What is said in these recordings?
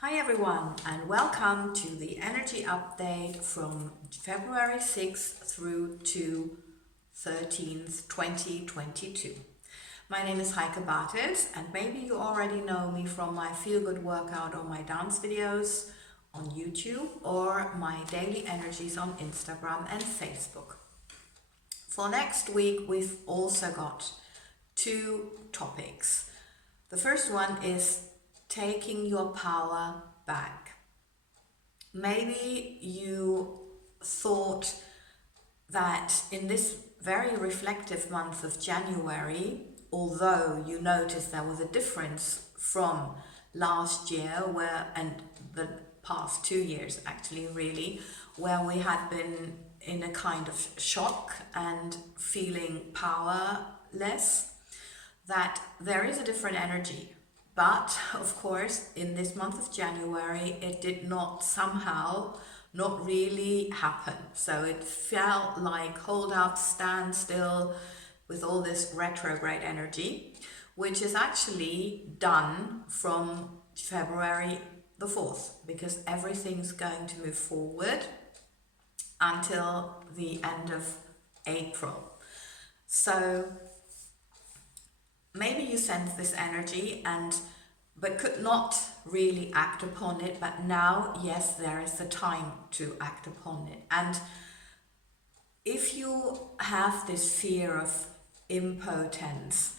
Hi everyone, and welcome to the energy update from February 6th through to 13th, 2022. My name is Heike, and maybe you already know me from my feel good workout or my dance videos on YouTube or my daily energies on Instagram and Facebook. For next week, we've also got two topics. The first one is taking your power back. Maybe you thought that in this very reflective month of January, although you noticed there was a difference from last year and the past 2 years actually really, where we had been in a kind of shock and feeling powerless, that there is a different energy. But of course, in this month of January, it did not somehow not really happen. So it felt like hold up, stand still with all this retrograde energy, which is actually done from February the 4th, because everything's going to move forward until the end of April. So maybe you sense this energy but could not really act upon it, but now, yes, there is the time to act upon it. And if you have this fear of impotence,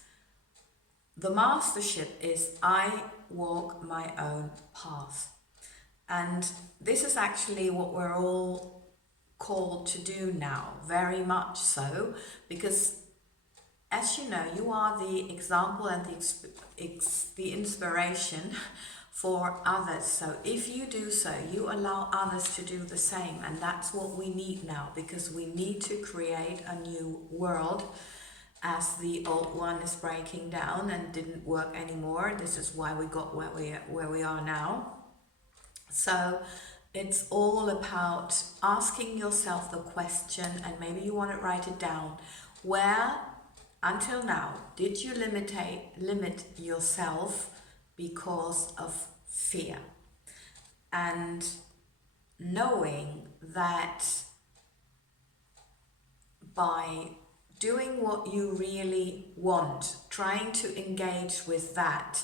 the mastership is I walk my own path. And this is actually what we're all called to do now, very much so, because as you know, you are the example and the inspiration for others. So if you do so, you allow others to do the same. And that's what we need now, because we need to create a new world as the old one is breaking down and didn't work anymore. This is why we got where we are now. So it's all about asking yourself the question, and maybe you want to write it down. Where until now did you limit yourself because of fear? And knowing that by doing what you really want, trying to engage with that,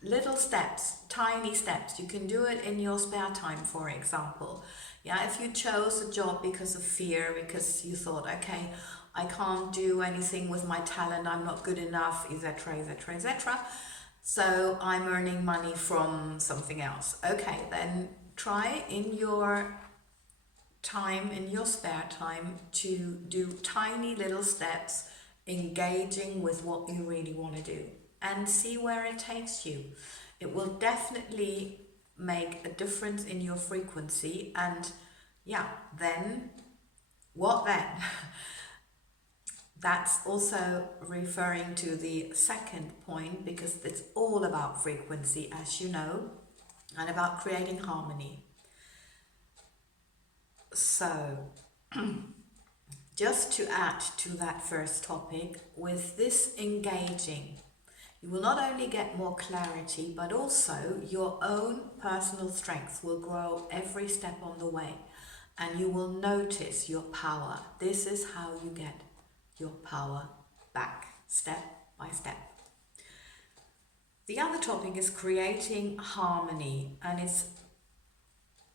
little steps, tiny steps, you can do it in your spare time, for example. Yeah, if you chose a job because of fear, because you thought, okay, I can't do anything with my talent, I'm not good enough, etc., etc., etc. So I'm earning money from something else. Okay, then try in your time, in your spare time, to do tiny little steps, engaging with what you really want to do, and see where it takes you. It will definitely make a difference in your frequency. And yeah, then what then? That's also referring to the second point, because it's all about frequency, as you know, and about creating harmony. So, just to add to that first topic, with this engaging, you will not only get more clarity, but also your own personal strength will grow every step on the way, and you will notice your power. This is how you get your power back, step by step. The other topic is creating harmony, and it's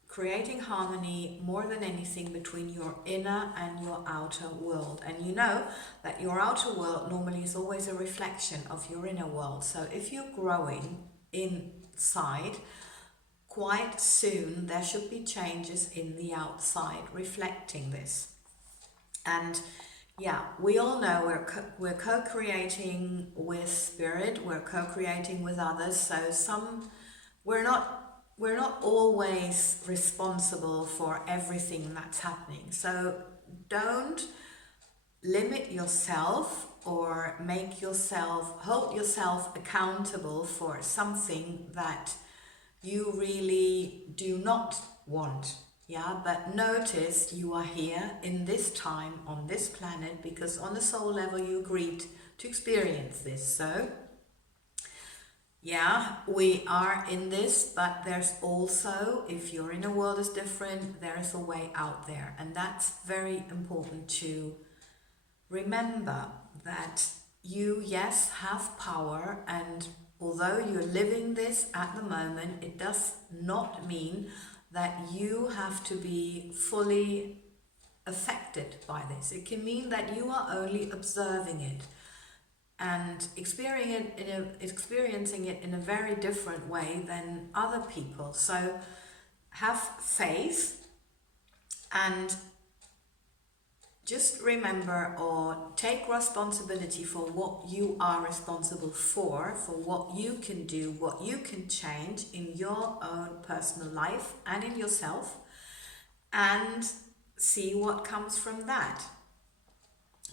creating harmony more than anything between your inner and your outer world. And you know that your outer world normally is always a reflection of your inner world. So if you're growing inside, quite soon there should be changes in the outside reflecting this. And yeah, we all know we're co-creating with spirit, we're co-creating with others. So we're not always responsible for everything that's happening. So don't limit yourself or hold yourself accountable for something that you really do not want. Yeah, but notice you are here in this time on this planet because on the soul level you agreed to experience this. So Yeah, we are in this, but there's also, if you're in a world is different, there is a way out there. And that's very important to remember, that you, yes, have power, and although you're living this at the moment, it does not mean that you have to be fully affected by this. It can mean that you are only observing it and experiencing it in a very different way than other people. So have faith, and just remember, or take responsibility for what you are responsible for what you can do, what you can change in your own personal life and in yourself, and see what comes from that,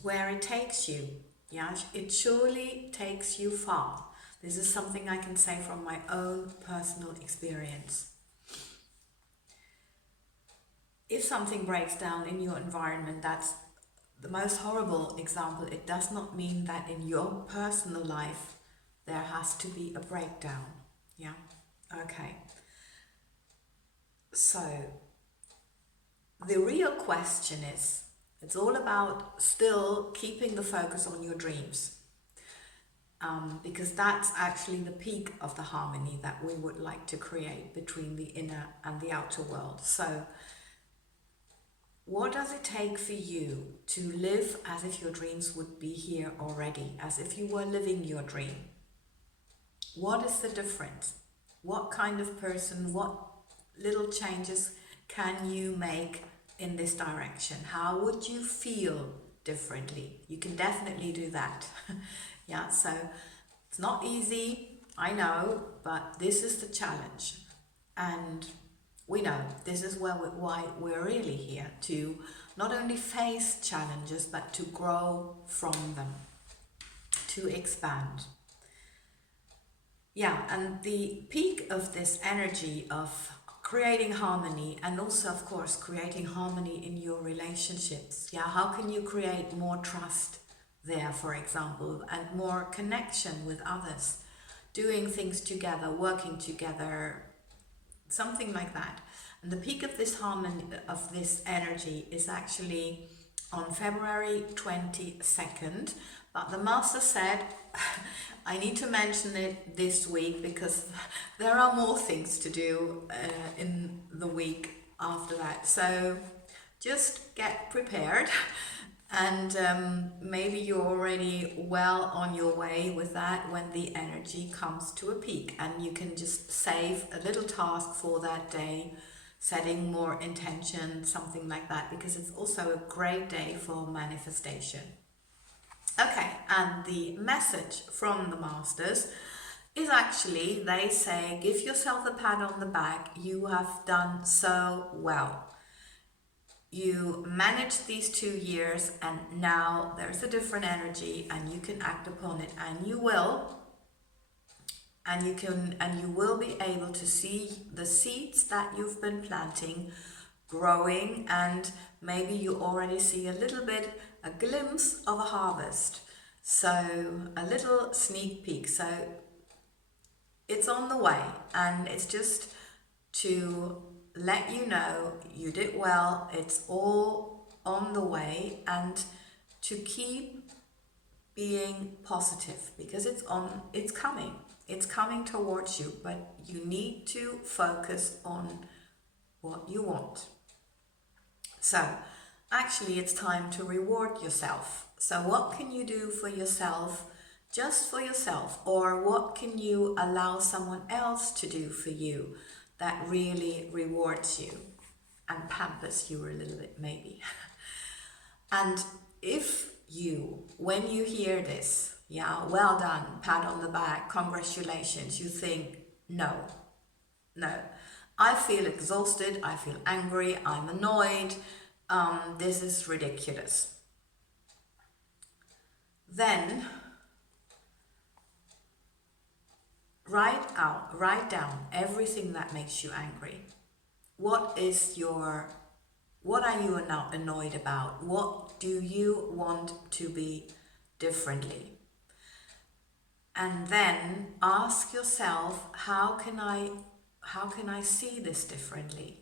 where it takes you. Yeah, it surely takes you far. This is something I can say from my own personal experience. If something breaks down in your environment, that's the most horrible example. It does not mean that in your personal life there has to be a breakdown. Yeah, okay. So the real question is, it's all about still keeping the focus on your dreams, because that's actually the peak of the harmony that we would like to create between the inner and the outer world. So what does it take for you to live as if your dreams would be here already, as if you were living your dream? What is the difference? What kind of person, what little changes can you make in this direction? How would you feel differently? You can definitely do that. Yeah, so it's not easy, I know, but this is the challenge. And we know this is why we're really here, to not only face challenges, but to grow from them, to expand. Yeah, and the peak of this energy of creating harmony, and also, of course, creating harmony in your relationships. Yeah, how can you create more trust there, for example, and more connection with others, doing things together, working together, something like that. And the peak of this harmony, of this energy, is actually on February 22nd. But the master said, I need to mention it this week because there are more things to do in the week after that. So just get prepared. And maybe you're already well on your way with that when the energy comes to a peak, and you can just save a little task for that day, setting more intention, something like that, because it's also a great day for manifestation. Okay, and the message from the masters is actually, they say, give yourself a pat on the back. You have done so well. You managed these 2 years, and now there's a different energy, and you can act upon it, and you will. And you will be able to see the seeds that you've been planting growing, and maybe you already see a little bit, a glimpse of a harvest. So a little sneak peek. So it's on the way, and it's just to let you know you did well, it's all on the way, and to keep being positive, because it's coming towards you, but you need to focus on what you want. So actually it's time to reward yourself. So what can you do for yourself, just for yourself, or what can you allow someone else to do for you that really rewards you and pampers you a little bit, maybe? And if you, when you hear this, yeah, well done, pat on the back, congratulations, you think, no, I feel exhausted, I feel angry, I'm annoyed, this is ridiculous. Then write down everything that makes you angry. What are you now annoyed about? What do you want to be differently? And then ask yourself, how can I see this differently?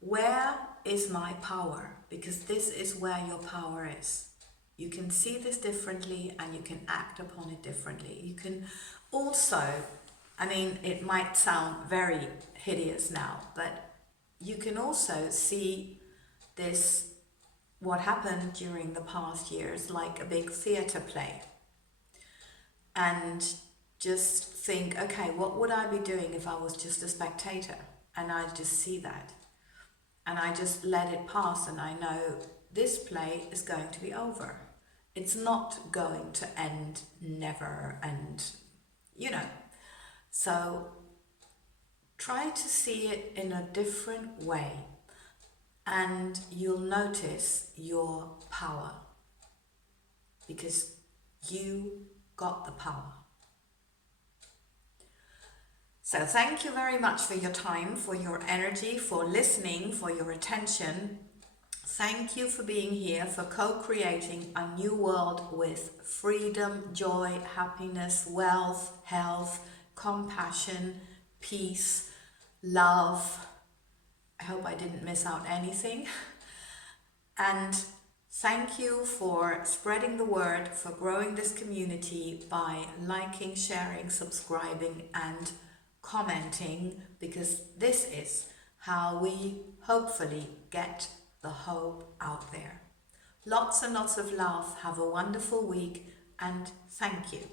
Where is my power? Because this is where your power is. You can see this differently and you can act upon it differently. You can also, I mean, it might sound very hideous now, but you can also see this, what happened during the past years, like a big theatre play. And just think, okay, what would I be doing if I was just a spectator? And I just see that. And I just let it pass, and I know this play is going to be over. It's not going to end never, and So try to see it in a different way, and you'll notice your power, because you got the power. So thank you very much for your time, for your energy, for listening, for your attention. Thank you for being here, for co-creating a new world with freedom, joy, happiness, wealth, health, compassion, peace, love. I hope I didn't miss out anything. And thank you for spreading the word, for growing this community by liking, sharing, subscribing, and commenting, because this is how we hopefully get the hope out there. Lots and lots of love. Have a wonderful week, and thank you.